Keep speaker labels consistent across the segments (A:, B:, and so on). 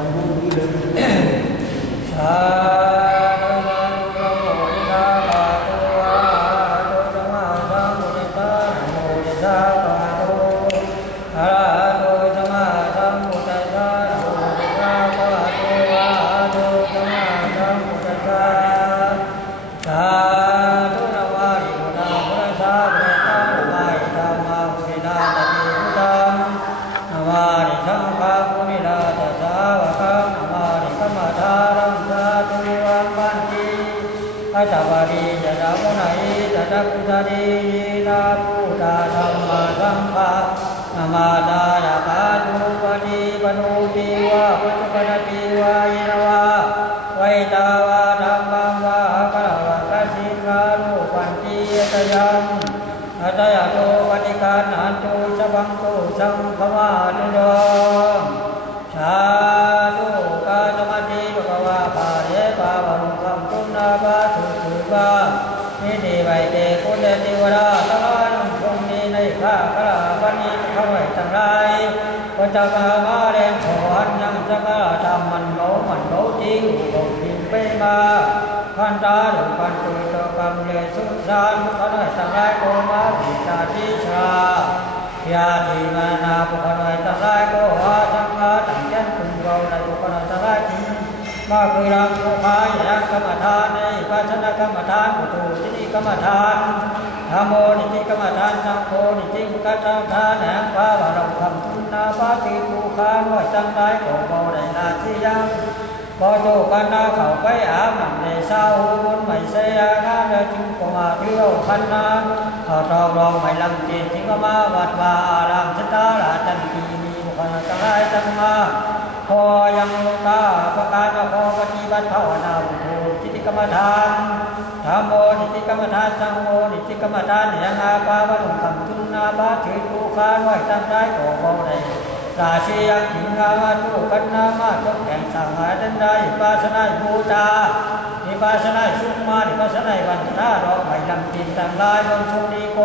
A: วัน
B: มาตายาคาตุปฏิปนุติวะปัจจุปนติวะอินวะไวตาวาธรรมังวะกะวะกะสิกาลุปันติยตยังอัตยโตปฏิการนันตุสบังตุสังฆวาตุโยชาตุกาตมติภควาภาเรปาวรุคัมตุนาบาสุสุบานิติไวเตกุเลติวราตานุชงนีในข้าพระวันนี้เข้าไว้ทั้งหลายพระเจ้ามามาแรงขอนยังจะกระทำมันโนมันโนจริงคงจริงไปมาพันตาหรือพันตุยตกรรมเลยสุสานพระนสังไรโกมาวิชาทิชายาทีมานาปุคโนยตังไรโกหาสังฆาตังยันคุงเราในปุคโนตังไรจริงมาคือรังโภคายะกกรรมฐานในปัจนะกรรมฐานปุถุจินิกรรมฐาน ธรรมโมนิจิกรรมฐานสังโฆนิจิกัจจทานแห่งพระบารมคำทุนนาปาติภูคาน้อยจังได้โกโบได้นาที่ยังพอโตกันนาเข้าไปอามันในเศร้าบุญไม่เสียงานจึงกมาเที่ยวพันนาขาทองรองไม่ลำเกียจึงก็มาวัดวาอารามชะตาลาจันทีมีบุคคลจังไรจังมาพอยังโลกาประการพอปฏิบัติภาวนาพุทโธจิตกรรมฐาน ธรรมโมนิติกรรมฐานสังโฆนิติกรรมฐานยังอาปาวะลุคำทุนนาบาถือภูค้าไว้ตั้งใจก่อเบาได้ราชียงถึงงามาทุกันนามาตกแข่งสังหารดันได้ปาสนาบูตานิปาสนาสุมานิปาสนาวันตาดอกไม้ลำจินต่างลายบนชนีโก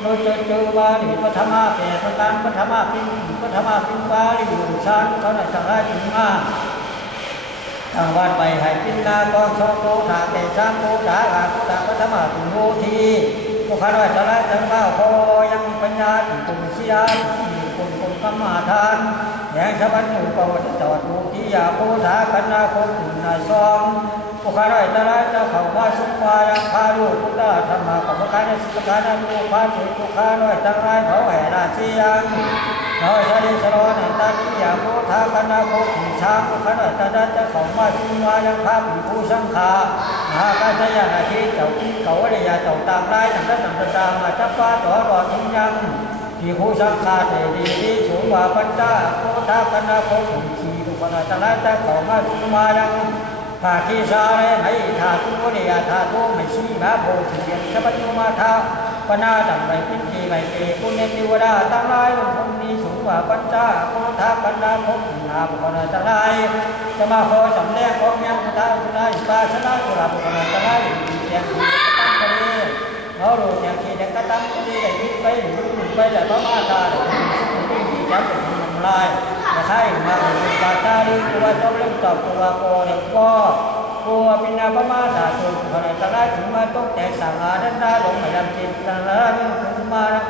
B: โนจจูวาลิปธรรมาเปรตการปธรรมาปินปธรรมาปินวาลิอยู่ชันเขาได้จังไรถึงมา ทางวัดไปให้ปินนากองชองโกถาเตสามโกถาอาคุตาปธรรมาตุโมทีผู้ข้าราชการจังเบ้าวพอยังปัญญาถึงตุนชียาคุณคุณกรรมาทานแห่งชาวบ้านหมู่เก่าจะจอดดูที่ยาโกถาคันนาคมนาซองผู้ข้าราชการเจ้าเขาว่าสุภายังพาลูกพุทธธรรมะกับพระการในสิกขานาลูกพาสุทุกขาน้อยตั้งไรเขาแห่ราชียังน้อยชาลิสโรนันตา ทาคันนาโคผีช้างผู้ข้าราชกาจ้าเขาว่าสุภายังพาผีผู้สังขาหากาศยานาทีเจ้าที่เขาวิยาเจ้าตามไรตั้งแต่ตั้งแต่ตามมาจับป้าต่อรอทิ้งยังที่ผู้สังขาเทดีที่สูงกว่าปัญจาโกธาคันนาโคผีชีทุกคนตั้งไรเจ้าเขาว่าสุภายังภาคีสาเรไหธาตุนิยาธาตุไม่ชีมาโพธิเยนสปัตุมาธาปนาดังไปพิจีไปเกกุเนติวดาตั้งหลายคงมีสูงกว่าปัญจาโค ธาปัญญาภพนาบุคคลตั้งหลจะมาขอสำแดงของยังพุทาพุทธาอิปาชนะสุราบุคคลตั้งหลายเสียงที่ตั้งกันนี้เขารู้เสียงที่เด็กตั้งกันนี้ได้ยินไปหรือไปแต่พระมาตาได้ยินสิ่งที่จับเป็นทำลายจะใช่มาเป็นปาจารีตัวจบเรื่องจบตัวโกเด็กก็กัวปินาพมาตาตุนขณะตะไลถึงมาต้องแต่สังอาดันดาหลงไม่ดำจิตตังละเรื่องถึงมาแล้วก็ความคุณนาปาถือมันในกอบขาเก็บพินาตาลาปุกุนายังมีจิตใจจะขณะเท้าแหลกจะคอราชนายังพาว่าลงคำคุณนาพาถิจะคุณจิตตาหวายหนาปฏิปนาแล้วเรายังร้องไม่ดำจิตที่ได้เข้ามาตาตุนขณะตะไลอย่าไปพึ่งบาปพึ่งโตอย่าไปพึ่งกรรมมันดูกรรมสิทธา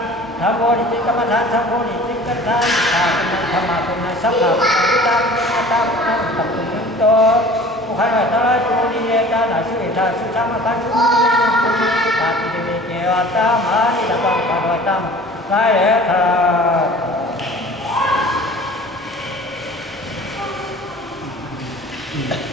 B: nam mô ni thích ca mâu ni nam mô ni thích ca na tha cùng tham ma cùng na sắc na cùng tam na tam na tập cùng những to cũng hai người ta tu đi ye ca đại sư hiện đại sư tam ma tam sư ni ni cùng ni ta ti ni ni ke wa tam ha ni ta quan quan Thank you.